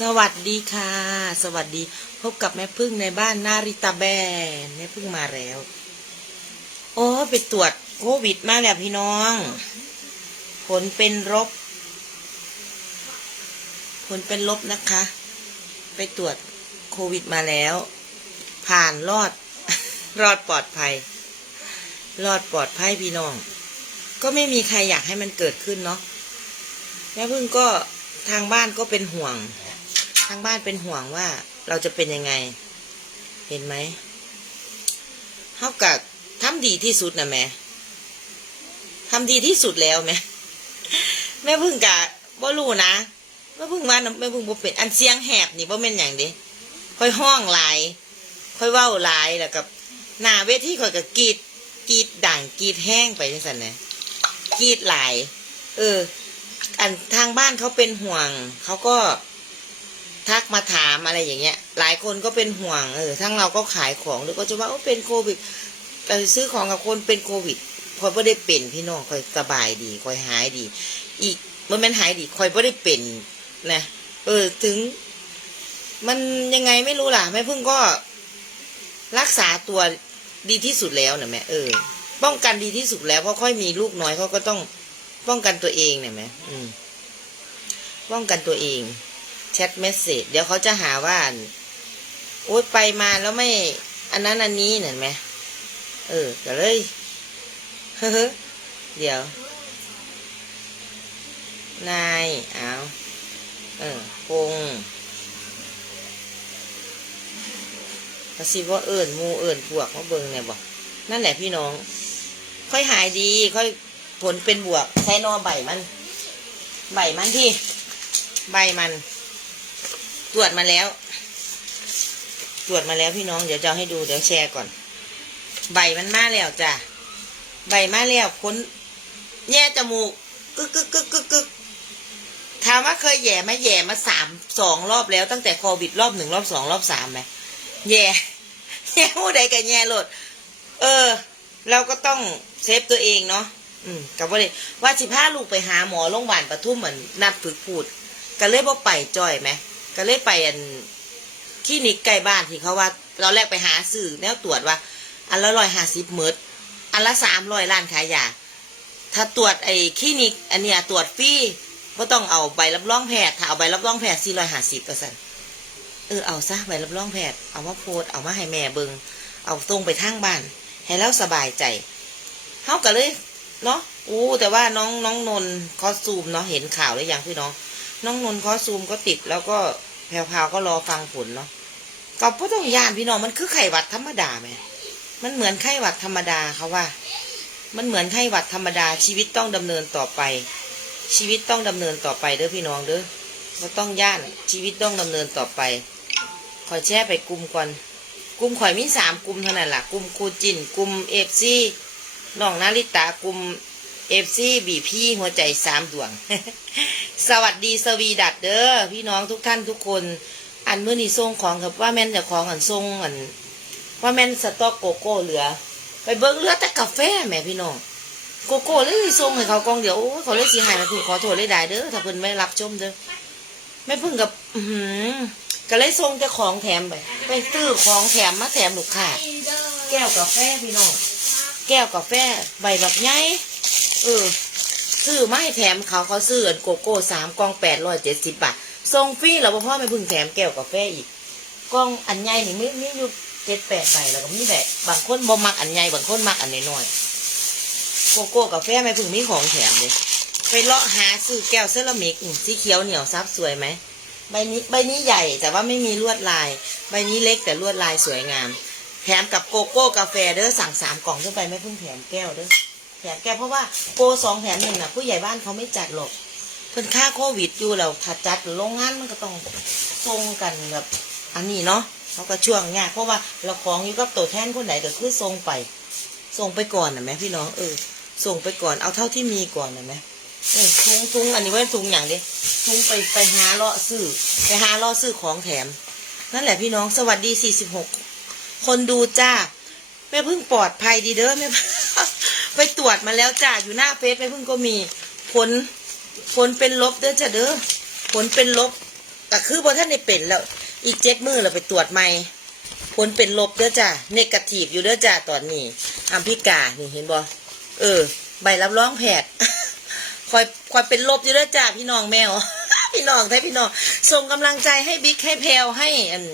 สวัสดีค่ะ สวัสดีพบกับแม่พึ่งในบ้านนาริตาแบนแม่พึ่งมาแล้ว โอ้ไปตรวจโควิดมาแล้วพี่น้อง ผลเป็นลบ ผลเป็นลบนะคะ ไปตรวจโควิดมาแล้ว ผ่านรอด รอดปลอดภัย รอดปลอดภัยพี่น้อง ก็ไม่มีใครอยากให้มันเกิดขึ้นเนาะแม่พึ่งก็ทางบ้านก็เป็นห่วง ทางบ้านเป็นห่วงว่าเราจะเป็นยังไง เห็นไหมเท่ากับทำดีที่สุดนะแม่ทำดีที่สุดแล้วแม่แม่พึ่งกะบ่รู้นะแม่พึ่งว่าแม่พึ่งบ่เป็นอันเสียงแหบนี่บ่แม่นอย่างเดิค่อยห้องหลายค่อยเว้าหลายแล้วกับหน้าเวทีค่อยก็กรีดกรีดด่างกรีดแห้งไปจังซั่นนะกรีดหลาย เออ อันทางบ้านเขาเป็นห่วงเขาก็ ทักมาถามอะไรอย่างเงี้ย หลายคนก็เป็นห่วงเออทั้งเราก็ขายของหรือก็จะว่าโอ้เป็นโควิดแต่ซื้อของกับคนเป็นโควิดคอยไม่ได้เป็นพี่น้องคอยสบายดีคอยหายดี อีกมันมันหายดีคอยไม่ได้เป็นนะเออถึง มันยังไงไม่รู้ล่ะแม่พึ่งก็รักษาตัวดีที่สุดแล้วเนะแม่เออป้องกันดีที่สุดแล้วเพราะค่อยมีลูกน้อยเขาก็ต้องป้องกันตัวเองเนี่ยไหมอืมป้องกันตัวเอง แชทเมสเซจเดี๋ยวเขาจะหาว่าโอ๊ยไปมาแล้วไม่ อันนั้นอันนี้เห็นไหมเออก็เลยเฮ้อเดี๋ยวนายเอาเออพงกระซิบว่าเอิญมูเอิญพวกมาเบิงเนี่ยบอกนั่นแหละพี่น้อง ค่อยหายดี ค่อยผลเป็นบวก ใช้นอใบมัน ใบมันที่ ใบมัน ตรวจมาแล้ว ตรวจมาแล้วพี่น้องเดี๋ยวจะเอาให้ดูเดี๋ยวแชร์ก่อน ใบมันมาแล้วจ้ะใบมาแล้วพ้นแย่จมูกกึกกึกกึกกึกกึกถามว่าเคยแย่ไหมแย่มาสามสองรอบแล้วตั้งแต่โควิดรอบหนึ่งรอบสองรอบสามไหมแย่แย่ผู้ใดกันแย่โหลด เออ เราก็ต้องเซฟตัวเองเนาะอืมกับว่าเลยว่าสิพาลูกไปหาหมอโรงพยาบาลปทุมเหมือนนัดฝึกพูดก็เลยบ่ไปจ่อยไหม ก็เลยไปอันคลินิกใกล้บ้านที่เขาว่าเราแรกไปหาสื่อแนวตรวจว่า อันละร้อยห้าสิบมืดอันละสามร้อยล้านขายยาถ้าตรวจไอ้คลินิก อันเนี้ยตรวจฟรีก็ต้องเอาใบรับรองแพทย์ถ้าเอาใบรับรองแพทย์สี่ร้อยห้าสิบเปอร์เซ็นเออเอาซะใบรับรองแพทย์เอามาโพสเอามาให้แม่เบิงเอาตรงไปทางบ้าน ให้เราสบายใจเฮาก็เลยเนาะอู้แต่ว่าน้องน้องนนท์คอสูมเนาะเห็นข่าวหรือยังพี่น้อง น้องนนท์คอสูมก็ติดแล้วก็ แพรวๆก็รอฟังผลเนาะก็บ่ต้องย่านพี่น้องมันคือไข้หวัดธรรมดาไหมมันเหมือนไข้หวัดธรรมดาเขาว่า มันเหมือนไข้หวัดธรรมดา ชีวิตต้องดำเนินต่อไป ชีวิตต้องดำเนินต่อไปเด้อพี่น้องเด้อก็ต้องย่านชีวิตต้องดำเนินต่อไปขอแช่ไปกลุ่มก่อนกลุ่มข่อยมีสามกลุ่มเท่านั้นล่ะกลุ่มครูจินกลุ่มเอฟซีน้องนาริตากลุ่ม เอฟซีบีพี่หัวใจสามดวง สวัสดีสวีดัดเด้อพี่น้องทุกท่านทุกคน อันเมื่อนี้ส่งของครับว่าแม่นจะของอันส่งอัน ว่าแม่นสต็อกโกโก้เหลือ ไปเบิ้งเหลือแต่กาแฟแหม่พี่น้องโกโก้เลยส่งให้เขากองเดียวโอ้เขาเลยสีหายมาถูกขอโทษเลยได้เด้อถ้าเพิ่นไม่รับชมเด้อไม่เพิ่งกับหือก็เลยส่งแต่ของแถมไปไปซื้อของแถมมาแถมลูกค้าแก้วกาแฟพี่น้องแก้วกาแฟใบแบบใหญ่ เออ ซื้อไมาให้แถมเขาเขาซื้อโกโก้สามกล่องแปดร้อยเจ็ดสิบบาทส่งฟรีแล้วพ่อไม่พิ่งแถมแก้วกาแฟอีกกล่องอันใหญ่นี่มีมีอยู่เจ็ดแปดใบแล้วก็มีแบบบางคนบ่มักอันใหญ่บางคนมักอันน้อยโกโก้กาแฟไม่พิ่งมีของแถมเลยไปเลาะหาซื้อแก้วเซรามิกสีเขียวเหนียวซับสวยไหมใบนี้ใบนี้ใหญ่แต่ว่าไม่มีลวดลาย ใบนี้เล็กแต่ลวดลายสวยงาม แถมกับโกโก้กาแฟเด้อสั่งสามกล่องขึ้นไปไม่เพิ่งแถมแก้วเด้อ แถมแกเพราะว่าโปรสองแถมหนึ่งน่ะ ผู้ใหญ่บ้านเขาไม่จัดหรอกเพิ่นค่าโควิดอยู่แล้วถ้าจัดโรงงานมันก็ต้องทรงกันแบบอันนี้เนาะเขาก็ช่วงยากเพราะว่าเราของอยู่กับตัวแทนคนไหนก็คือส่งไปส่งไปก่อนนะแม่พี่น้องเออส่งไปก่อนเอาเท่าที่มีก่อนนะแม่เออทุงทุงอันนี้ไว้ทุงอย่างเดียทุงไปไปหาเลาะซื้อไปหาเลาะซื้อของแถม นั่นแหละพี่น้องสวัสดีสี่สิบหกคนดูจ้าแม่พิ่งปลอดภัยดีเด้อแม่ ไปตรวจมาแล้วจ้าอยู่หน้าเฟซแม่พิ่งก็มีผลผลเป็นลบเด้อจ้าเด้อผลเป็นลบก็คือพอท่านได้เป็นแล้ว อีกเจ็ดมือเราไปตรวจใหม่ผลเป็นลบเด้อจ้ะเนกาทีฟอยู่เด้อจ้ะตอนนี้อัมพิกานี่เห็นบ่เออ ใบรับรองแพทย์คอยคอยเป็นลบอยู่เด้อจ้ะพี่น้องแมว พี่น้องแท้พี่น้องส่งกำลังใจให้บิ๊กให้แพลวให้อัน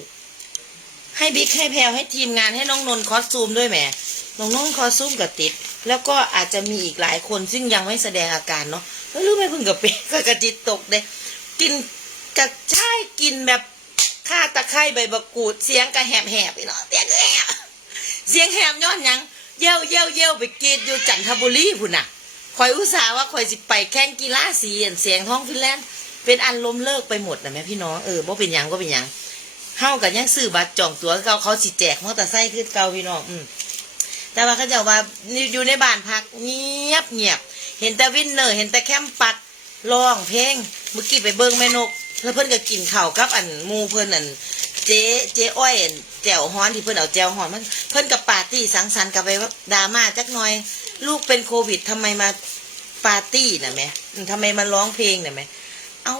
ให้บิ๊กให้แพลวให้ทีมงานให้น้องนนท์คอสตูมด้วยแหมน้องน้องคอสตูมกับติด แล้วก็อาจจะมีอีกหลายคนซึ่งยังไม่แสดงอาการเนาะแล้วรู้ไหมเพิ่งกับเป็ดก็กระจิตตกเลยกินกระชายกินแบบข้าตะไคร้ใบมะกรูด เสียงกระแหบแหบไปเนาะเสียงแหบเสียงแหบย้อนยังเย้วเย้วเย้วไปกรีดอยู่จันทบุรีพุ่นน่ะคอยอุตส่าห์ว่าคอยสิไปแข่งกีฬาสีอันเสียงท้องฟินแลนด์เป็นอันล้มเลิกไปหมดนะแม่พี่น้องเออบ่เป็นยังก็เป็นยังเฮากันยังซื้อบัตรจองตั๋วเขาเขาสิแจกมอเตอร์ไซค์ขึ้นเก่าพี่น้องอืม แต่ว่าเขาจะว่าอยู่ในบ้านพักเงียบเงียบ เห็นแต่วินเนอร์ เห็นแต่แคมปัดร้องเพลงเมื่อกี้ไปเบิ่งแม่นกเพื่อนเพิ่นก็กินข้าวกับอันมูเพิ่นอันเจ๊เจ๊อ้อยอันแจ่วฮ้อนที่เพิ่นเอาแจ่วฮ้อนมันเพิ่นกับปาร์ตี้สังสรรค์กับไปว่าดราม่าจักหน่อย ลูกเป็นโควิดทำไมมาปาร์ตี้น่ะแม่อืมทำไมมาร้องเพลงน่ะแม่เอา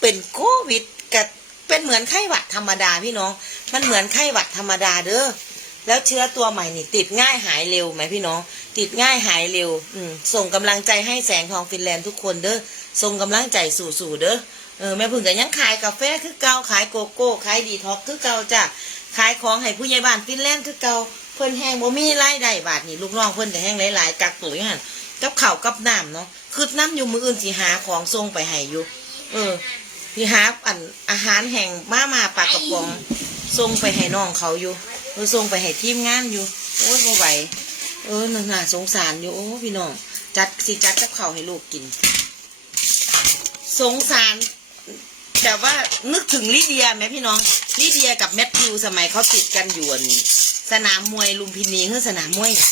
เป็นโควิดกับเป็นเหมือนไข้หวัดธรรมดาพี่น้อง มันเหมือนไข้หวัดธรรมดาเด้อ แล้วเชื้อตัวใหม่นี่ ติดง่ายหายเร็วไหมพี่น้อง ติดง่ายหายเร็ว อืส่งกำลังใจให้แสงทองฟินแลนด์ทุกคนเด้อส่งกำลังใจสู่ๆเด้อเออแม่พึ่งก็ยังขายกาแฟคือเก่าขายโกโก้ขายดีท็อกคือเก่าจ้ะขายของให้ผู้ใหญ่บ้านฟินแลนด์คือเก่าเพิ่นแห้งบ่มีรายได้บาทนี่ลูกน้องเพิ่นก็แห้งหลายๆกักตัวอย่างนั้นกับข้ากับน้ำเนาะคือน้ำอยู่มืออื่นสิหาของส่งไปให้อยู่เออพี่ฮาร์ปอันอาหารแห่งมามาปลากระป๋องส่งไปให้น้องเขาอยู่ เออส่งไปให้ทีมงานอยู่ โอ้ยบ่ไหวเออน่าสงสารอยู่ โอ้พี่น้อง จัดสิจัดกับข้าวให้ลูกกิน สงสาร แต่ว่านึกถึงลิเดียไหมพี่น้อง ลิเดียกับแมทธิวสมัยเขาติดกันอยู่สนามมวยลุมพินีคือสนามมวยเนี่ย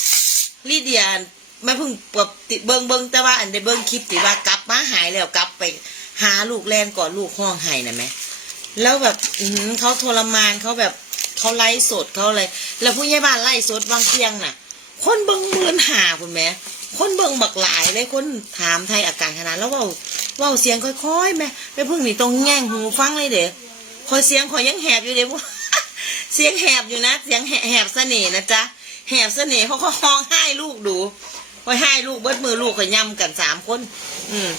ลิเดียไม่เพิ่งปบติเบิงเบิงแต่ว่าอันได้เบิงคลิปติว่ากลับมาหายแล้วกลับไปหาลูกแลนก่อนลูกห้องไห้นะไหมแล้วแบบเขาทรมานเขาแบบ เขาไล่สดเขาอะไรแล้วผู้ใหญ่บ้านไล่สดบางเที่ยงน่ะ คนเบิงเมือนหาคุณแม่คนเบิงบักหลายเลยคนถามไทยอาการขนาดแล้วว่าว่าเสียงค่อยๆแม่ไม่พิ่งนี่ตรงแง่งหูฟังเลยเด็กคอยเสียงคอยยังแหบอยู่เด็กเสียงแหบอยู่นะ เสียงแหบเสน่ห์นะจ๊ะแหบเสน่ห์เขาก็ห้องให้ลูกดูคอยให้ลูกเบิดมือลูกคอยย่ำกันสามคน อืม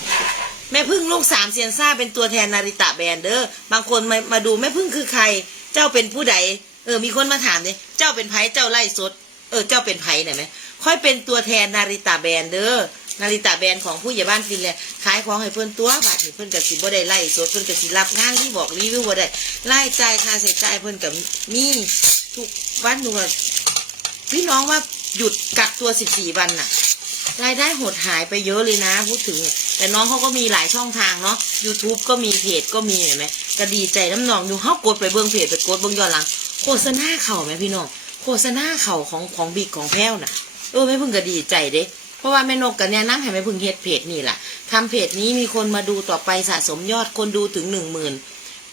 แม่พึ่งลูกสามเซียนซ่าเป็นตัวแทนนาริตะแบรนเด้อบางคนมามาดูแม่พึ่งคือใคร เจ้าเป็นผู้ใด เออ มีคนมาถามเลยเจ้าเป็นไผเจ้าไล่สด เออ เจ้าเป็นไผไหนไหมค่อยเป็นตัวแทนนาริตะแบรนด์เด้อนาริตะแบรนด์ของผู้ใหญ่บ้านฟินแลนด์ขายของให้เพื่อนตัวบาทนี่เพื่อนกับสิบ่ได้ไล่สดเพื่อนกับสิรับงานที่บอกรีวิวบ่ได้ไล่จ่ายค่าใช้จ่ายเพื่อนกับมีทุกวันหนูพี่น้องว่าหยุดกักตัวสิบสี่วันน่ะรายได้หดหายไปเยอะเลยนะพูดถึงเนี่ยแต่น้องเขาก็มีหลายช่องทางเนาะ YouTube ก็มีเพจก็มีเห็นไหมก็ดีใจน้ำนองอยู่เขากดไปเบิ้องเพจไปกดเบิ้งย้อนหลัง โฆษณาเข่าไหมพี่น้องโฆษณาเข่าของของบิ๊กของแพ้วน่ะเออแม่พึ่งก็ดีใจเด้เพราะว่าแม่นกกันเนี่ยนั่งให้แม่พึ่งเฮ็ดเพจนี่แหละทำเพจนี้มีคนมาดูต่อไปสะสมยอดคนดูถึงหนึ่งหมื่น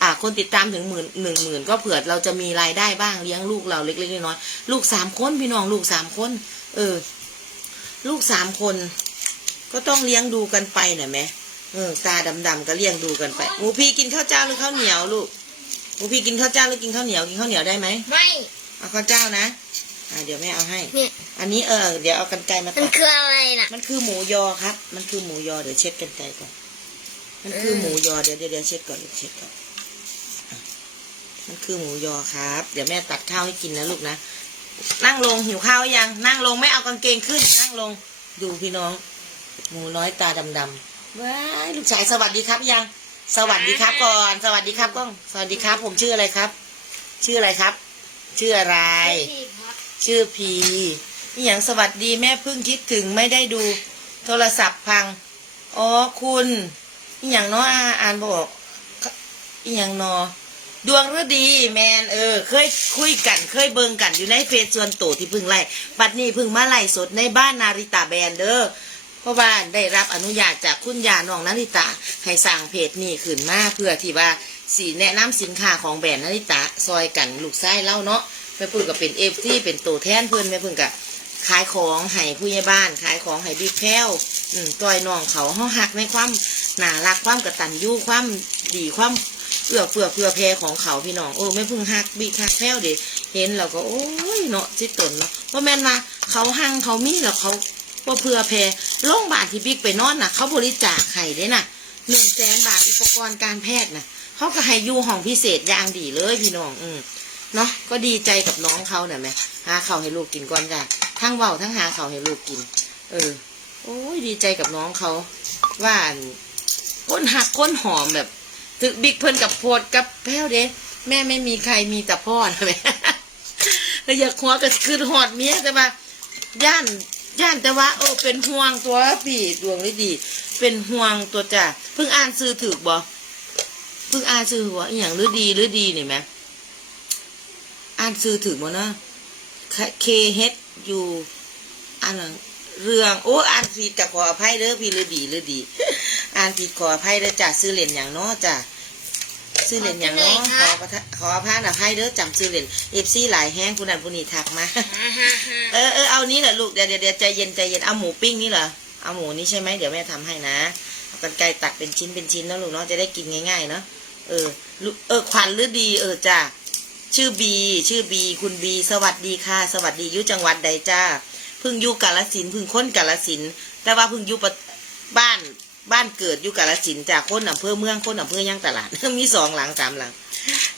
อ่าคนติดตามถึงหมื่นหนึ่งหมื่นก็เผื่อเราจะมีรายได้บ้างเลี้ยงลูกเราเล็กๆน้อยๆลูกสามคนพี่น้องลูกสามคน เออ ลูกสามคน ก็ต้องเลี้ยงดูกันไปหน่อยไหมเออตาดำๆก็เลี้ยงดูกันไปหมูพี่กินข้าวเจ้าหรือข้าวเหนียวลูก หมูพี่กินข้าวเจ้าหรือกินข้าวเหนียวกินข้าวเหนียวได้ไหมไม่เอาข้าวเจ้านะอ่าเดี๋ยวแม่เอาให้ เนี่ยอันนี้เออเดี๋ยวเอากันไกรมามันตัดคืออะไรน่ะ มันคือหมูยอครับ มันคือหมูยอเดี๋ยวเช็ดกันไกรก่อน มันคือหมูยอเดี๋ยวเดี๋ยวเดี๋ยวเช็ดก่อนลูกเช็ดก่อนอะมันคือหมูยอครับ เดี๋ยวแม่ตัดข้าวให้กินนะลูกนะนั่งลงหิวข้าวหรือยังนั่งลงไม่เอากางเกงขึ้น นั่งลงดูพี่น้อง หมูน้อยตาดำๆว้ายลูกชายสวัสดีครับยัง สวัสดีครับก่อน สวัสดีครับก้อง สวัสดีครับ ผมชื่ออะไรครับ ชื่ออะไรครับ ชื่ออะไร ชื่อพีอหย่างสวัสดีแม่เพิ่งคิดถึงไม่ได้ดูโทรศัพท์พัง อ๋อคุณอหย่างเนาะอ่าอ่านบอกอหย่างเนอ ดวงฤดี แมนเออ เคยคุยกัน เคยเบิงกันอยู่ในเฟซส่วนตัวที่เพึ่งไล่บัดนี้เพึ่งมาไล่สดในบ้านนาริตาแบรนด์เด้อ เพราะว่าได้รับอนุญาตจากคุณยาน้องนาริตาให้สร้างเพจนี้ขึ้นมาเพื่อที่ว่าสีแนะนำสินค้าของแบรนด์นาริตาซอยกันลูกไส้เล่าเนาะแม่พึ่งก็เป็นเอฟซีเป็นตัวแทนเพื่อนแม่พึ่งก็ขายของให้ผู้ใหญ่บ้าน ขายของให้บิ๊กแพ้วต่อยน้องเขาเฮาหักในความหนารักความกระตัญญูความดีความเอื้อเฟือเพื่อแพรของเขาพี่น้องโอ้ไม่พึ่งหักบิ๊กหักแพ้วเด็เห็นเราก็โอ้ยเนาะจิตตนเนาะเพราะแม่นว่าเขาหังเขามีแล้วเขา ว่าเพื่อแพรโรงพยาบาลที่บิ๊กไปนอนน่ะ เขาบริจาคให้เด้น่ะหนึ่งแสนบาทอุปกรณ์การแพทย์น่ะ เขาก็ให้ยูห้องพิเศษอย่างดีเลยพี่น้อง อืมเนาะก็ดีใจกับน้องเขาเนี่ยแหม่หาเขาวให้ลูกกินก่อนจ้ะทั้งเบาทั้งหาเขาวให้ลูกกิน เออ โอ้ยดีใจกับน้องเขาว่าก้นหักก้นหอมแบบถึกบิ๊กเพิ่นกับโพดกับแพ้วเด้แม่ไม่มีใครมีแต่พ่อนะแม่แล้วอยากหัวก็คือหอดเมียแต่ว่าย่าน ย่านแต่ว่าโอ้เป็นห่วงตัวพี่ดวงฤดี เป็นห่วงตัวจ้ะเพิ่งอ่านซื้อถือบ่เพิ่งอ่านซื้อหัวอย่างฤดีฤดีนี่ไหมอ่านซื้อถือบ่เนาะเคเฮดอยู่อันนั้นเรื่องโอ้อ่านผิดกับขออภัยเด้อพี่ฤดีฤดี อ่านผิดขออภัยเด้อจ้ะซื้อเหรียญอย่างเนาะจ้ะ ซื้อเหรียญอย่างเนาะขอประทะขออภัยอภัยเด้อจำซื้อเหรียญเอฟซีหลายแห้งผู้นั้นผู้นี้ทักมาเออเออเอานี้แหละลูกเดี๋ยวเดี๋ยวเดี๋ยวใจเย็นใจเย็นเอาหมูปิ้งนี่เหรอเอาหมูนี่ใช่ไหมเดี๋ยวแม่ทำให้นะเอากันไกรตัดเป็นชิ้นเป็นชิ้นนะลูกเนาะจะได้กินง่ายๆเนาะเออลูกเออขวัญหรือดี เออจ้าชื่อบีชื่อบี คุณบี สวัสดีค่ะ สวัสดีอยุจังหวัดใดจ้าเพึ่งอยู่กาลสินธุ์เพึ่งค้นกาลสินธุ์แต่ว่าเพึ่งอยู่ปะบ้าน บ้านเกิดอยู่กาลสินจากคนอำเภอเมืองคนอำเภอย่างตลาด มีสองหลังสามหลัง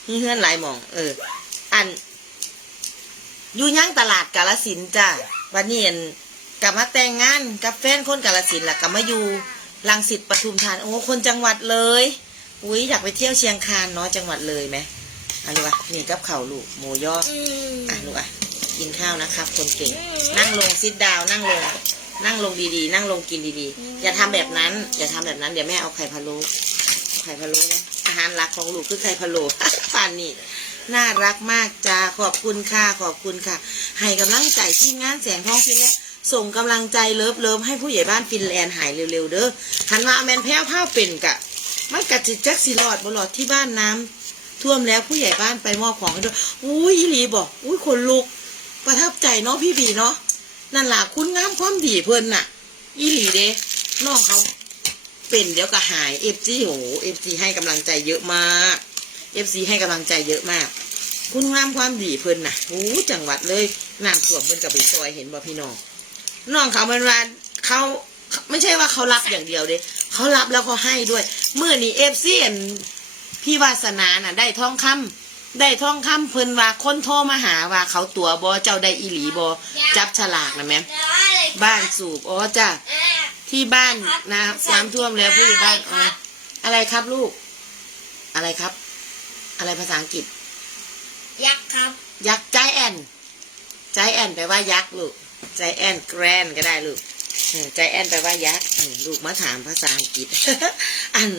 มีเฮือนหลายมอง เออ อันอยู่ย่างตลาดกาลสินจ้าวันนี้เห็นกลับมาแต่งงานกับแฟนคนกาลสินธุ์ล่ะกลับมาอยู่ลังสิตปทุมธานีโอ้คนจังหวัดเลย อุ้ยอยากไปเที่ยวเชียงคานเนาะจังหวัดเลยไหมอันนี้วะนี่กับเข่าลูกหมูย่ออะลูกอะกินข้าวนะครับ คนเก่ง นั่งลงซิดดาวนั่งลง นั่งลงดีๆ นั่งลงกินดีๆ อย่าทำแบบนั้น อย่าทำแบบนั้น เดี๋ยวแม่เอาไข่พะโล้ไข่พะโล้นะอาหารหลักของลูกคือไข่พะโล้ป่านนี้น่ารักมากจ้าขอบคุณค่ะขอบคุณค่ะ ให้กำลังใจทีมงานแสงทองฟินแลนด์ส่งกำลังใจเลิฟเลิฟให้ผู้ใหญ่บ้านฟินแลนด์หายเร็วๆเด้อหันมาเอาแมนแพ้วผ้าเป็นกะมันกัดจิตจักสิรอดบลอดที่บ้านน้ำท่วมแล้วผู้ใหญ่บ้านไปมอบของให้ด้วยอุ้ยอีลีบอกอุ้ยคนลุกประทับใจเนาะพี่บีเนาะ นั่นล่ะคุณงามความดีเพิ่นน่ะ อีหลีเด้น้องเขาเป็นเดี๋ยวก็หายเอฟซีโหเอฟซีให้กำลังใจเยอะมากเอฟซีให้กำลังใจเยอะมาก คุณงามความดีเพิ่นน่ะโอ้จังหวัดเลยน้ำท่วมเพิ่นกับไปซอยเห็นบ่พี่น้องน้องเขามันว่าเขาไม่ใช่ว่าเขารับอย่างเดียวเด้เขารับแล้วเขาให้ด้วยเมื่อนี้เอฟซีพี่วาสนาน่ะ ได้ทองคำ ได้ทองคำเพิ่นว่าคนโทรมาหาว่าเขาตัวบอเจ้าได้อีหลีบอจับฉลากนะแม่บ้านสูบอ๋อจ้ะที่บ้านนะน้ำท่วมแล้วผู้ใหญ่บ้านอ๋ออะไรครับลูก อะไรครับ อะไรภาษาอังกฤษ ยักษ์ครับ ยักษ์ใจแอนใจแอนแปลว่ายักษ์ลูกใจแอนแกรนก็ได้ลูกใจแอนแปลว่ายักษ์อืมลูกมาถามภาษาอังกฤษ อัน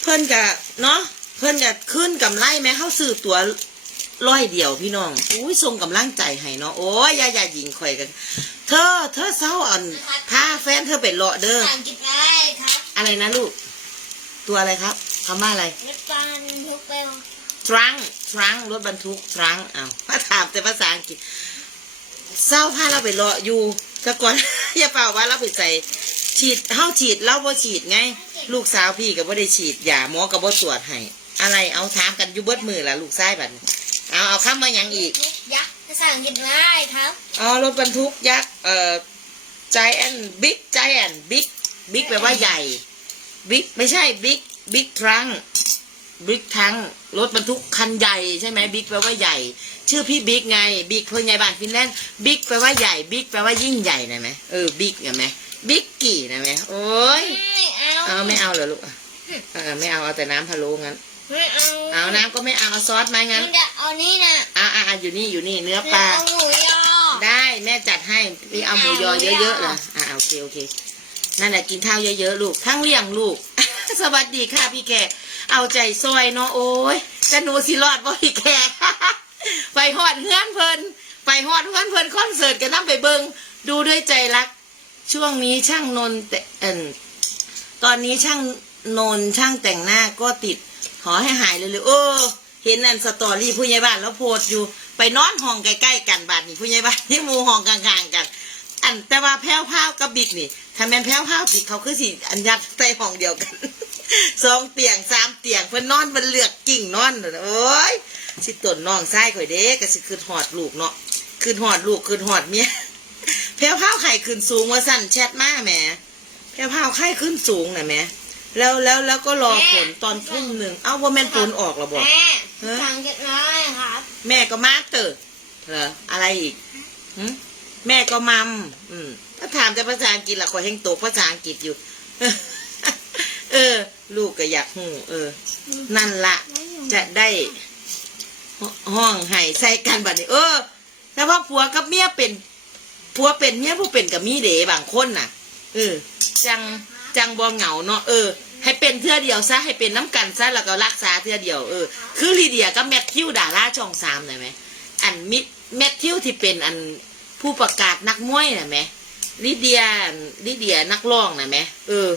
เพื่อนกับเนาะเพื่อนกับขึ้นกำไรแม้เข้าซื้อตัวร้อยเดียวพี่น้องอุ้ยส่งกำลังใจให้เนาะโอ้ยอย่าอย่าหญิงข่อยกัน เธอ เธอเศร้าอ่อนพาแฟนเธอไปเลาะเด้อภาษาอังกฤษได้ครับอะไรนะลูก ตัวอะไรครับคำว่าอะไรรถบันทุกไปทรังทรังรถบรรทุกทรังอ้าวมาถามแต่ภาษาอังกฤษเศร้าพาเราไปรออยู่แต่ก่อนอย่าเปล่าว่าเราไปใส่ฉีดเฮาฉีดเราบ่ฉีดไง ลูกสาวพี่ก็บ่ได้ฉีดยาหมอก็บ่ตรวจให้ อะไรเอาถามกันอยู่เบิดมือละลูกชายบัดนี้เอาเอาคำมายังอีก ยักษ์ภาษาอังกฤษได้ครับอ๋อรถบรรทุกยักษ์เอ่อ giant big giant big big แปลว่าใหญ่ big ไม่ใช่ big big trunk big trunk รถบรรทุกคันใหญ่ใช่ไหม big แปลว่าใหญ่ ชื่อพี่บิ๊กไงบิ๊กเพื่อนใหญ่บ้านฟินแลนด์บิ๊กแปลว่าใหญ่บิ๊กแปลว่ายิ่งใหญ่นะไหมเออบิ๊กเห็นไหมบิ๊กกี่นะไหมโอ้ยไม่เอาเอาไม่เอาเหรอลูกเออไม่เอาเอาแต่น้ำพะโล้งั้น ไม่เอาเอาน้ำก็ไม่เอาเอาซอสไหมงั้นมันจะเอานี่นะอ่าอ่าอยู่นี่อยู่นี่เนื้อมันปลา เอาหมูยอ ได้แม่จัดให้พี่เอาหมูยอเยอะๆเหรออ่าโอเคโอเค นั่นแหละกินข้าวเยอะๆลูกทั้งเลี้ยงลูก สวัสดีค่ะพี่แขกเอาใจซอยเนาะโอ้ยจะหนูสิรอดบ่พี่แขก ไปหอดเฮือนเพิ่นไปหอดเฮือนเพิ่นคอนเสิร์ตกันนั่งไปเบิงดูด้วยใจรัก ช่วงนี้ช่างนนท์แต่เอิ่นตอนนี้ช่างนนท์ช่างแต่งหน้าก็ติด ขอให้หายเร็วๆเออเห็นอันสตอรี่ผู้ใหญ่บ้านแล้วโพสอยู่ ไปนอนห้องใกล้ๆกันบาดนี่ผู้ใหญ่บ้านที่มูห้องกลางๆกัน อันแต่ว่าแพ้วพราวกับบิ๊กนี่ถ้าแม่นแพ้วพราวบิ๊กเขาคือสิอันยัดใต้ห้องเดียวกันสองเตียงสามเตียงเพิ่นนอนมันเลือกกิ่งนอนโอ้ยสิตนน้องไส้ข่อยเด้ก็สิคืนหอดลูกเนาะคืนหอดลูกคืนหอดเมียแพ้วพ้าวไข่ขึ้นสูงว่าสั่นแชทมาแหมแพ้วพ้าวไข่ขึ้นสูงน่ะแหม แล้วแล้วแล้วก็รอผลตอนทุ่มหนึ่งเอ้าว่าแม่นผลออกแล้วบอกแม่ฮะสั่งจดหมายครับ แม่ก็มาเตอเหรออะไรอีกหึแม่ก็มัมอืมถ้าถามแต่ภาษาอังกฤษละขอยแห้งตกภาษาอังกฤษอยู่ เออ ลูกก็อยากหูเออ นั่นละจะได้ห้องให้ใส่กันบัดนี้ เออแต่ว่าผัวกับเมียเป็นผัวเป็นเมียผู้เป็นกับมีเดบางคนน่ะ เออ จังจังบ่เหงาเนาะเออให้ เป็นเทื่อเดียวซะให้เป็นน้ำกันซะแล้วก็รักษาเทื่อเดียวเออคือลีเดียกับแมทธิวดาราช่องสามน่ะไหมอันมิแมทธิวที่เป็นอันผู้ประกาศนักมวยน่ะไหมลิเดียลิเดียนักร้องน่ะไหมเออ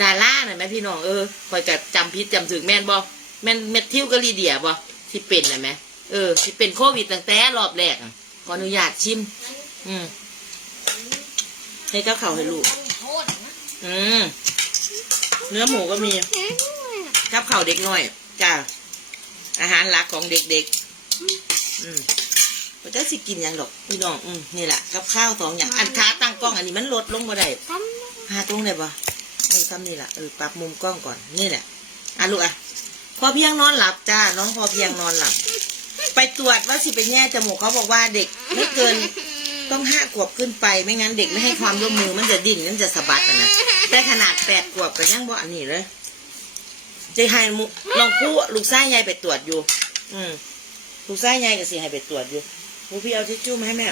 ดาราน่ะไหมพี่น้องเออคอยกับจำพิษจำถึงแม่นบ่แม่นแมทธิวกับลีเดียบ่ที่เป็นน่ะไหมเออที่เป็นโควิดตั้งแต่รอบแรกอะขออนุญาตชิม อืมให้เจ้าเขาให้ลูกอืม เนื้อหมูก็มีกับข้าวเด็กน้อยจ้าอาหารหลักของเด็กๆ อืมมันจะสิกินหยังดอกพี่น้อง อืมนี่แหละกับข้าวสองอย่าง อันค้าตั้งกล้องอันนี้มันลดลงมาได้ทำหาตรงไหนบ่เออทำนี่แหละเออปรับมุมกล้องก่อน นี่แหละอะลูกอะ พอเพียงนอนหลับจ้า น้องพอเพียงนอนหลับ ไปตรวจว่าสิไปแง่จมูกเขาบอกว่าเด็กไม่เกินต้องห้าขวบขึ้นไป ไม่งั้นเด็กไม่ให้ความร่วมมือมันจะดิ้นมันจะสะบัดอะนะ แต่ขนาดแปดขวบก็ยังบ่อันนี้เลยจะให้มุลองคู่ลูกชายยายไปตรวจอยู่ อืมลูกชายยายก็สิให้ไปตรวจอยู่หนูพี่เอาทิชชู่มาให้แม่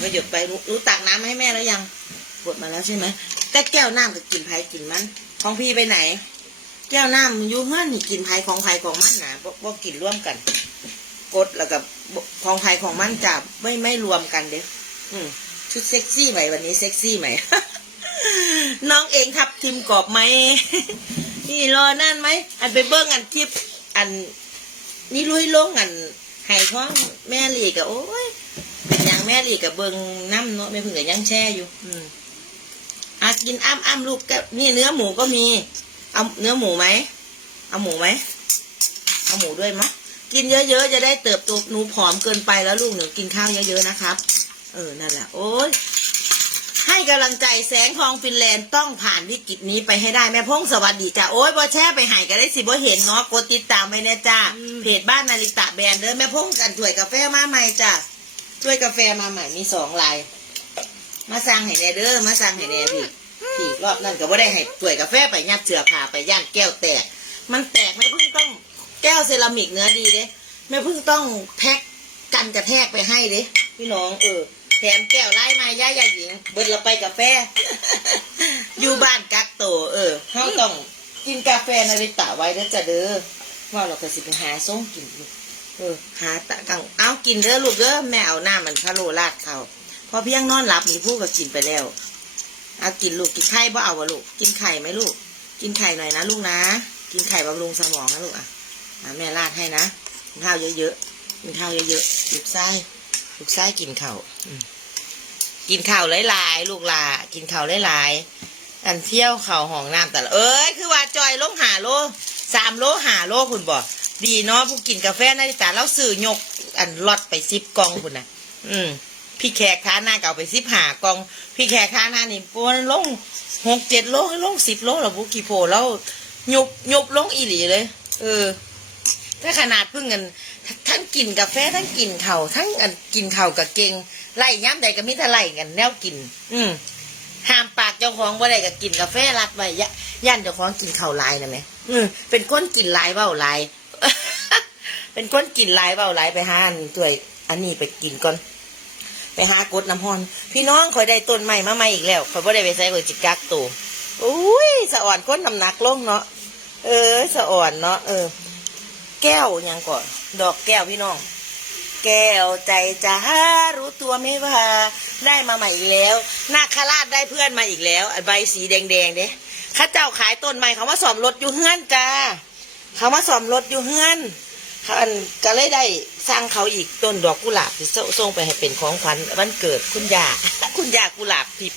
ก็หยดไปหนูหนูตักน้ำมาให้แม่แล้วยังกดมาแล้วใช่ไหมแต่แก้วน้ำกับกินไผ่กินมัน ของพี่ไปไหน แก้วน้ำอยู่เฮือนนี่กินไผ่ของไผ่ของมันนะบ่บกินร่วมกัน กดแล้วกับของไผ่ของมันจับไม่ไม่รวมกันเด้อืมชุดเซ็กซี่ไหมวันนี้เซ็กซี่ไหม น้องเองทับทิมกรอบไหมนี่รอนั่นไหมอันไปเบิ้งอันทิปอัน นี่ลุยลงอันไห้ท้องแม่หลีกับโอ้ยเป็นหยังแม่หลีกับเบิ้งน้ำเนาะแม่เพิ่งกับยังแช่อยู่ อืมอะกินอ้ำอ้ำลูกแกนี่เนื้อหมูก็มี เอาเนื้อหมูไหมเอาหมูไหมเอาหมูด้วยมะกินเยอะๆจะได้เติบโตหนูผอมเกินไปแล้วลูกหนูกินข้าวเยอะๆนะครับ เออนั่นแหละโอ้ย ให้กำลังใจแสงทองฟินแลนด์ต้องผ่านวิกฤตนี้ไปให้ได้แม่พงสวัสดีจ้าโอ้ยบอแช่ไปใหายก็ได้สิบอเห็นเนาะกดติดตามไปเนี่ยจ้าเพจบ้านนาริตะแบรนด์เด้อแม่พงกันถ้วยกาแฟมาใหม่จ้าถ้วยกาแฟมาใหม่มีสองลาย มาสั่งให้แน่เด้อมาสั่งให้แน่พี่พี่รอบนั้นก็บ่ได้ให้ถ้วยกาแฟไปยัดเสือผ่าไปย่านแก้วแตก มันแตกแม่พึ่งต้องแก้วเซรามิกเนื้อดีเด้แม่พึ่งต้องแพ็คกันกระแทกไปให้เด้พี่น้องเออ แถมแก้วไล่ม้ย่ายาหญิง เบิดเราไปกาแฟ อยู่บ้านกักโตวเออเขาต้องกินกาแฟนาริตะไว้เด้อจ้ะเด้อว่าเราก็สิไปหาส้มกินอยู่เออหาตะกังเอากินเด้อลูกเด้อแม่เอาหน้ามันคาโลราดเขาพอเพียงนอนหลับมีผู้ก็กินไปแล้วเอากินลูกกินไข่บ่เอาวะลูกกินไข่ไหมลูก กินไข่หน่อยนะลูกนะ กินไข่บำรุงสมองนะลูกอะแม่ราดให้นะกินข้าวเยอะๆกินข้าวเยอะๆลูกไส้ ลูกไส้กินข้าวกินข้าวหลายๆลูกลา กินข้าวหลายๆอันเที่ยวเข่าห้องน้ำแต่ละเอ้ยคือว่าจอยลงหาโลสามโลหาโลคุณบอกดีเนาะผู้กินกาแฟนาฬิตาเราซื้อยก อันลอดไปสิบกองคุณนะอืมพี่แขกค้าหน้าเก่าไปสิบหากอง พี่แขกค้าหน้านี่ปวนลงหกเจ็ดโลลงสิบโลแล้วบุกีโพแล้วยบยบลงอีหลีเลย เออ ถ้าขนาดพิ่งเงิน ทั้งกินกาแฟทั้งกินเขาทั้งอันกินเขากับเก่งไล่ย้ำใดก็มิแต่ไล่กันแนวกิน อืมห้ามปากเจ้าของว่าใดก็กินกาแฟรัดไว้ยะย่านเจ้าของกินเข้าลายนะแม่อืมเป็นคนกินลายเบ้าลาย เป็นคนกินลายเบ้าลายไปห้านตัวยอันนี้ไปกินก่อนไปหากดน้ำฮอน พี่น้องคอยได้ต้นใหม่มาใหม่อีกแล้วคอยบ่ได้ไปใส่คอยจิกักตัวอุ้ยสะอ่อนก้นน้ำหนักลงเนาะเออสะอ่อนเนาะเออ แก้วยังก่อน ดอกแก้วพี่น้อง แก้วใจจะหารู้ตัวไม่ว่า ได้มาใหม่อีกแล้ว นาคราชได้เพื่อนมาอีกแล้วใบสีแดงๆเด้ข้าเจ้าขายต้นใหม่เขามาสอมรถอยู่เฮือนจ้าเขามาสอมรถอยู่เฮือนเขาอันก็เลยได้สร้างเขาอีกต้นดอกกุหลาบที่ส่งไปให้เป็นของขวัญวันเกิดคุณยาคุณยากุหลาบพิบ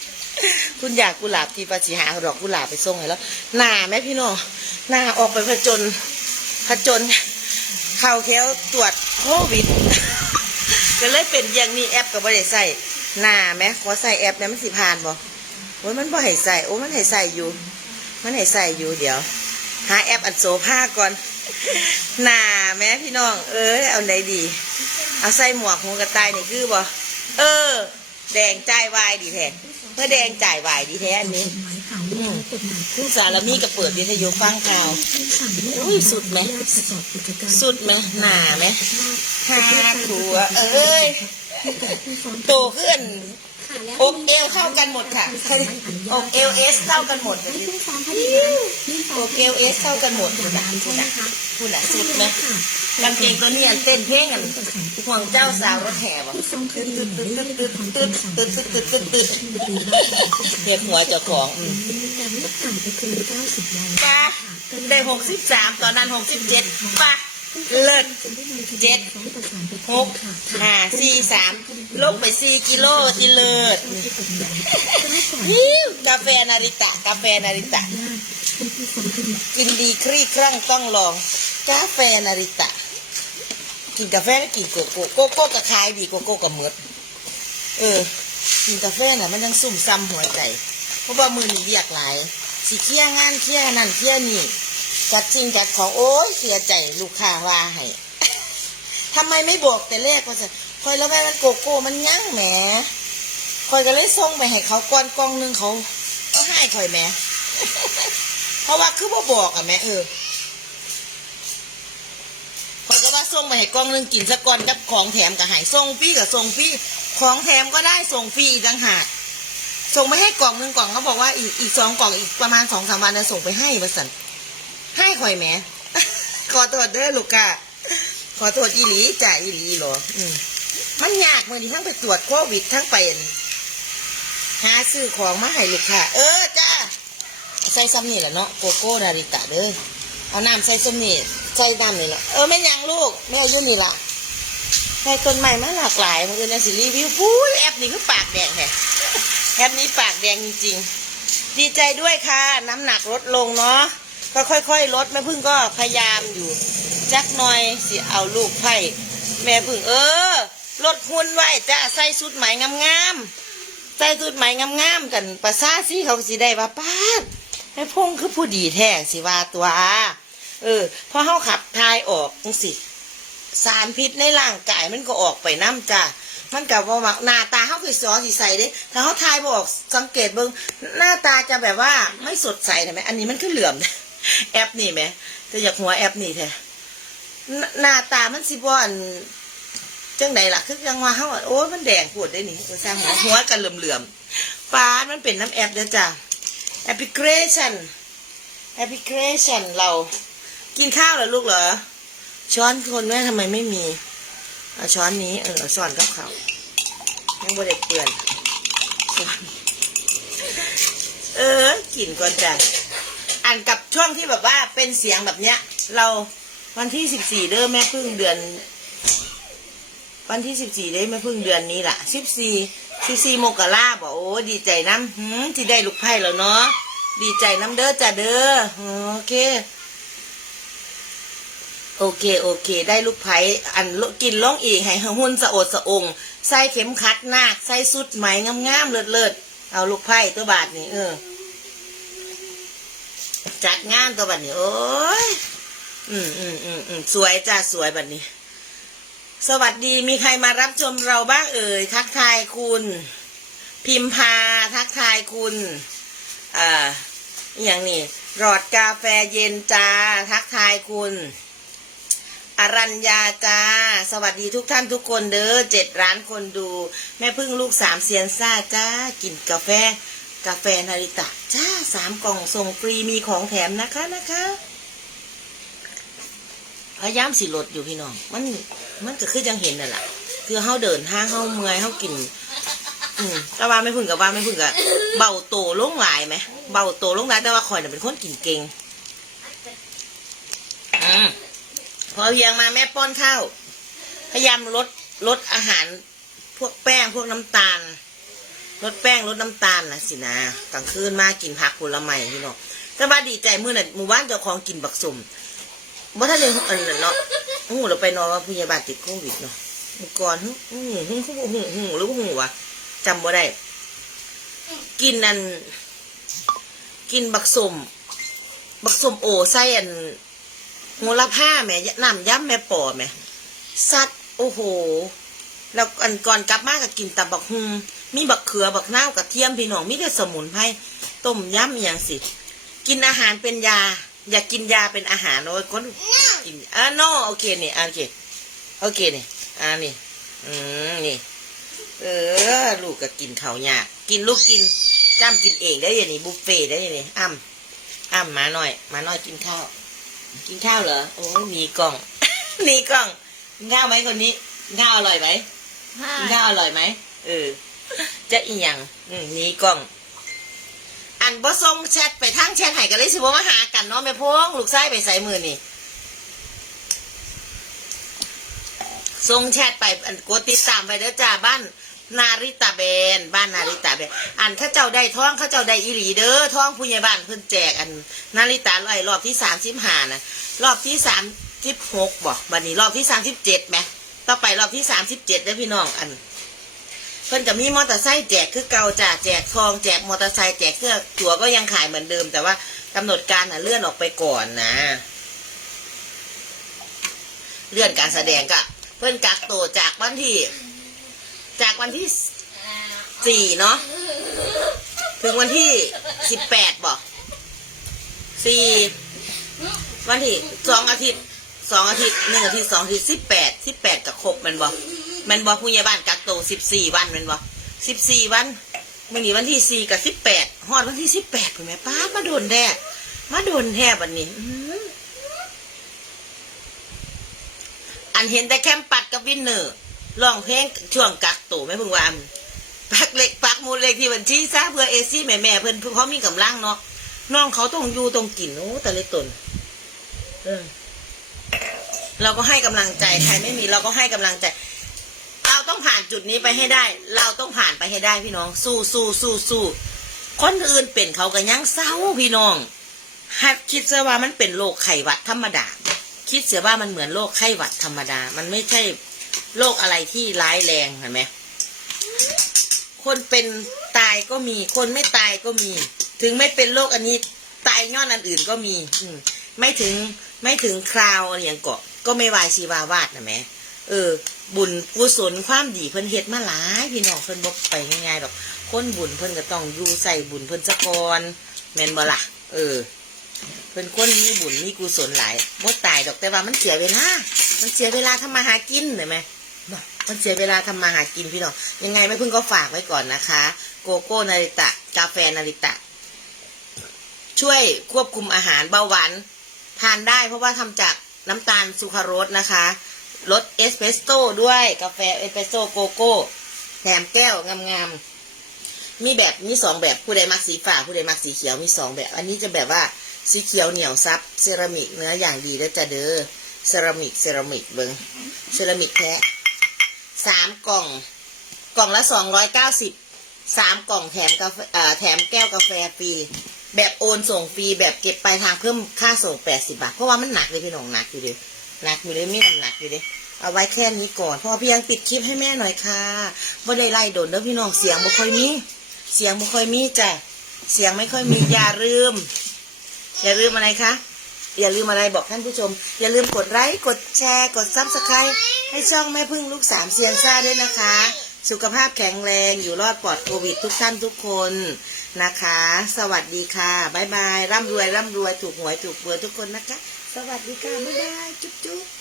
คุณอยากกุหลาบที่ปาจิหาดอกกุหลาบไปส่งให้แล้วหน้าแม่พี่น้องหน้าออกไปผจญผจญ เข้าแค้วตรวจโควิด ก็เลยเป็นอย่างนี้แอปก็บ่ได้ใส่หน้าแม่ขอใส่แอปแม่มันสิผ่านบ่โอ้ยมันบ่ให้ใส่โอ้มันให้ใส่อยู่ มันให้ใส่อยู่เดี๋ยว หาแอปอันโซผ้าก่อนหน้าแม่พี่น้อง เอ้ยเอาไหนดี เอาใส่หมวกหูกระต่ายนี่คือบ่เออ แดงจ่ายวายดีแท้เพื่อแดงจ่ายวายดีแท้อันนี้ คุณสารมีก็เปิดวิทยุฟังข่าวอุ้ยสุดไหมสุดไหมหนาไหมห้าขัวเอ้ยโตขึ้น อกเอวเข้ากันหมดค่ะอกเอวเอสเข้ากันหมดเลยอกเอวเอสเข้ากันหมดคุณอะคุณอะคุณอะสุดไหมกางเกงตัวนี้อันเต้นเพลงอันห่วงเจ้าสาวรถแห่บ่ตึ๊ดตึ๊ดตึ๊ดตึ๊ดตึ๊ดตึ๊ดตึ๊ดตึ๊ดตึ๊ดตึ๊ดตึ๊ดเรียกหัวเจ้าของอืมจ้าได้หกสิบสามตอนนั้นหกสิบเจ็ดปะ เลิศเจ็ดหกห้าสี่สามลงไปสี่กิโลที่เลิศกาแฟนาริตะ กาแฟนาริตะ กินดีครี่ครั่งต้องลอง กาแฟนาริตะ กินกาแฟก็กินโกโก้โกโก้กับคายดีโกโก้กับเมืดเออ กินกาแฟน่ะ มันยังซุ่มซ้ำหัวใจ เพราะว่ามือนี่เรียกหลาย สิเคลียงานเคลียนั่นเคลียนี่ จัดจริงจัดของโอ้ยเสียใจลูกค้าว่าให้ทำไมไม่บอกแต่แรกว่าจะคอยแล้วแม่มันโกโก้มันยั้งแหมคอยก็เลยส่งไปให้เขาก้อนกล่องหนึงเขาก็ให้คอยแหมเพราะว่าคือบ่บอกอะแม่เออคอยก็ว่าส่งไปให้กล่องหนึงกินสักก้อนกับของแถมกับหายส่งฟรีกับส่งฟรีของแถมก็ได้ส่งฟรีอีกต่างหากส่งไปให้กล่องหนึ่งกล่องเขาบอกว่าอีกอีกสองกล่องอีกประมาณสองสามวันจะส่งไปให้บริษัท ให้ข่อยแหมขอโทษเด้อลูกค้าขอโทษอีหลีจ่าอีหลีหรออืมมันยากเมื่อนี้ทั้งไปตรวจโควิดทั้งไปหาซื้อของมาให้ลูกค้าเออจ้าใส่ซ้ำนี่แหละเนาะโกโก้นาริตะเด้อเอาน้ำใส่ซ้ำนี่ใส่น้ำนี่แหละเออแม่ยังลูกแม่อายุนี่ละใส่ต้นใหม่มาหลากหลายมันเป็นสิรีวิวปุ้ยแอปนี้คือปากแดงแฮะแอปนี้ปากแดงจริงๆดีใจด้วยค่ะ น้ำหนักลดลงเนาะ ก็ค่อยๆลดแม่พึ่งก็พยายามอยู่ จักหน่อยสิเอาลูกไผ่แม่พึ่งเออลดหุ่นไว้จ้าใส่สุดไหมงามๆใส่สุดไหมงามๆกันประสาสิเขาสิได้ว่าป้าแม่พงคือผู้ดีแท้สิว่าตัวเออพอเขาขับทายออกสิสารพิษในร่างกายมันก็ออกไปน้ำจ้ามันกับว่าหน้าตาเขาคือสอสีใสเด้ถ้าเขาทายบอกสังเกตเบิ้งหน้าตาจะแบบว่าไม่สดใสนะไหมอันนี้มันคือเหลื่อม แอปนี่ไหมจะอยากหัวแอปนี่แท้หน้าตามันสิบอนจังไหนล่ะคือยังว่าเขาอะโอ้มันแดงปวดได้นี่สร้างหัวหัวกันเหลื่อมๆฟ้ามันเป็นน้ำแอปเด้อจ้าแอปพลิเคชันแอปพลิเคชันเรา กินข้าวเหรอลูกเหรอ ช้อนคนแม่ทำไมไม่มีเอาช้อนนี้เออช้อนกับเขายังบ่ได้เปื่อนช้อนเออกินก่อนจ้ะานกับช่วงที่แบบว่าเป็นเสียงแบบเนี้ย เราวันที่สิบสี่เด้อแม่พึ่งเดือน วันที่สิบสี่ได้แม่พึ่งเดือนนี้ล่ะสิบสี่สิบสี่โมกราบอกโอ้ดีใจน้ำหืมที่ได้ลูกไพ่แล้วเนาะดีใจน้ำเด้อจ้ะเด้อโอเค โอเคโอเค ได้ลูกไผ่อันกินล่องอีกให้หุ่นสะโอดสะองใส่เข็มขัดหนักใส่สุดไหมงามๆเลิศเลิศๆเอาลูกไผ่ตัวบาทนี่เออ จัดงานตัวบัดนี้ โอ้ย อืมอืมอืมอืมสวยจ้าสวยบัดนี้ สวัสดีมีใครมารับชมเราบ้างเอ่ย ทักทายคุณ พิมพาทักทายคุณอ่าอย่างนี้หลอดกาแฟเย็นจ้า ทักทายคุณอรัญญาจ้า สวัสดีทุกท่านทุกคนเด้อเจ็ดร้านคนดู แม่พึ่งลูกสามเซียนซ่าจ้า กินกาแฟ กาแฟนาริตะจ้าสามกล่องส่งฟรีมีของแถมนะคะนะคะพยายามสิลดอยู่พี่น้อง มันมันก็คือยังเห็นน่ะล่ะคือเฮาเดินห้างเฮาเมื่อยเฮากิน อืมแต่ว่าไม่พึ่งกับว่าไม่พึ่งกับเบาโตลงหลายไหมเบาโตลงหลายแต่ว่าข่อยน่ะเป็นคนกินเก่งอืมพอเพียงมาแม่ป้อนข้าวพยายามลดลดอาหารพวกแป้งพวกน้ำตาล ลดแป้งลดน้ำตาลนะสินะกลางคืนมากกินผักผลไม้พี่น้องแต่ว่าดีใจเมื้อนั้นหมู่บ้านเจ้าของกินบักสมบ่ทันได้อันนั้นเนาะหูเราไปนอนว่าผู้ใหญ่บ้านติดโควิดเนาะมื่อก่อนหูหูหูหูหูหรือหูวะจำบ่ได้ กินอัน กินบักสมบักสมโอใส่อันโหระพาแม่น้ำย้ำแม่ป่อแม่สัตว์โอ้โห แล้วอันก่อนกลับมาก็กินตับบักฮุม มีบักเขือบักนาวกระเทียมพี่น้องมีแต่สมุนไพรต้มยำอย่างสิ กินอาหารเป็นยา อย่ากินยาเป็นอาหารโอ้ยคนกินอะโนโอเคนี่โอเคโอเคนี่อ่านี่อืมนี่ เออ ลูกก็กินเขาวยากกินลูกกินจ้ำกินเองได้ยังนี่บุฟเฟ่ต์ได้ยังนี่อ้ำอ้ำมาหน่อย มาหน่อยกินข้าว กินข้าวเหรอโอ้ยมีกล่อง มีกล่องกินข้าวไหมคนนี้กินข้าวอร่อยไหมกินข้าวอร่อยไหมเออ จะอียงอืมนี่กล้อง อันบ่ส่งแชทไปทางแชทให้กันเลยสิบ่มาหากันเนาะแม่พงลูกชายไปใส่มือนี่ส่งแชทไปอันกดติดตามไปเด้อจ้าบ้านนาริตาเบนบ้านนาริตาเบนอันข้าเจ้าได้ท้องเข้าเจ้าได้อีหลีเด้อท้องผู้ใหญ่บ้านเพิ่นแจกอันนาริตาลอยรอบที่สามสิบห้านะรอบที่สามสิบหกบอกบัดนี้รอบที่สามสิบเจ็ดไหมต่อไปรอบที่สามสิบเจ็ดเด้อพี่น้องอัน พิ่นจะมีมอเตอร์ไซค์แจกคือเก่าจ้ะแจกทองแจกมอเตอร์ไซค์แจกเสื้อตั๋วก็ยังขายเหมือนเดิม แต่ว่ากำหนดการน่ะเลื่อนออกไปก่อนนะ เลื่อนการแสดงก็เพิ่นกักตัวจากวันที่ จากวันที่สี่เนาะถึงวันที่สิบแปดบอกสี่วันที่สองอาทิตย์สองอาทิตย์หนึ่งอาทิตย์สองอาทิตย์สิบแปดสิบแปดกับครบแมันบอก มันบอกผู้ใหญ่บ้านกักตัวสิบสี่วันมันบอกสิบสี่วันมันนี่วันที่สี่กับสิบแปดฮอดวันที่สิบแปดคุณแม่ป้ามาโดนแด่มาโดนแทบวันนี้อันเห็นแต่แคมปัดกับวินเนอร์ร้องเพลงช่วงกักตัวไม่พิ่งวามปักเล็กปักมูลเล็กที่บัญชีซะเพื่อเอซี่แม่แม่เพิ่นเพราะมีกำลังเนาะน้องเขาต้องอยู่ต้องกินโอ้แต่เลยตนเออเราก็ให้กำลังใจใครไม่มีเราก็ให้กำลังใจ ต้องผ่านจุดนี้ไปให้ได้ เราต้องผ่านไปให้ได้พี่น้อง สู้สู้สู้สู้คนอื่นเป็นเขาก็ยังเศร้าพี่น้องหัดคิดเสียว่ามันเป็นโรคไข้หวัดธรรมดา คิดเสียว่ามันเหมือนโรคไข้หวัดธรรมดา มันไม่ใช่โรคอะไรที่ร้ายแรงเห็นไหมคนเป็นตายก็มี คนไม่ตายก็มี ถึงไม่เป็นโรคอันนี้ตายย้อนอันอื่นก็มี อืมไม่ถึงไม่ถึงคราวอะไรอย่างเกาะก็ไม่วายชีวาวาดนะแหม่เออ บุญกุศลความดีเพิ่นเฮ็ดมาหลายพี่น้องเพิ่นบอกไปง่ายๆดอกคนบุญเพิ่นก็ต้องอยู่ใส่บุญเพิ่นสะกอนแม่นบ่ล่ะเออ เพิ่นคนมีบุญมีกุศลหลายบ่ตายดอกแต่ว่ามันเสียเวลา มันเสียเวลาทำมาหากินเห็นไหมมันเสียเวลาทำมาหากินพี่น้องยังไงไม่เพิ่งก็ฝากไว้ก่อนนะคะ โกโก้นาริตะ กาแฟนาริตะ ช่วยควบคุมอาหารเบาหวานทานได้เพราะว่าทำจากน้ำตาลซูครารสนะคะ รสเอสเปรสโซ่ด้วยกาแฟเอสเปรสโซ่โกโก้แถมแก้วงามๆ มีแบบมีสองแบบผู้ใดมักสีฟ้าผู้ใดมักสีเขียวมีสองแบบ อันนี้จะแบบว่าสีเขียวเหนียวซับเซรามิกเนื้ออย่างดีแล้วจะเด้อเซรามิกเซรามิกเบิงเซรามิกแท้สามกล่อง กล่องละสองร้อยเก้าสิบสามกล่องแถมกาแฟเอ่อแถมแก้วกาแฟฟรีแบบโอนส่งฟรีแบบเก็บปลายทางเพิ่มค่าส่งแปดสิบาทเพราะว่ามันหนักเลยพี่น้องหนักอยู่ดิ หนักอยู่เลยมีน้ำหนักอยู่ดิเอาไว้แค่นี้ก่อนพราะว่าพี่ยังปิดคลิปให้แม่หน่อยค่ะบ่ได้ไล่โดนเด้อพี่น้องเสียงบ่ค่อยมี เสียงบ่ค่อยมีจ้ะเสียงไม่ค่อยมีอย่าลืม อย่าลืมอะไรคะอย่าลืมอะไรบอกท่านผู้ชม อย่าลืมกดไลค์กดแชร์ กดซับสไครต์ให้ช่องแม่พึ่งลูกสามเซียนซ่าด้วยนะคะ สุขภาพแข็งแรงอยู่รอดปลอดโควิดทุกท่านทุกคนนะคะ สวัสดีค่ะ บ๊ายบาย ร่ำรวย ร่ำรวย ถูกหวยถูกเบอร์ทุกคนนะคะ สวัสดีค่ะบ๊ายบายจุ๊บจุ๊บ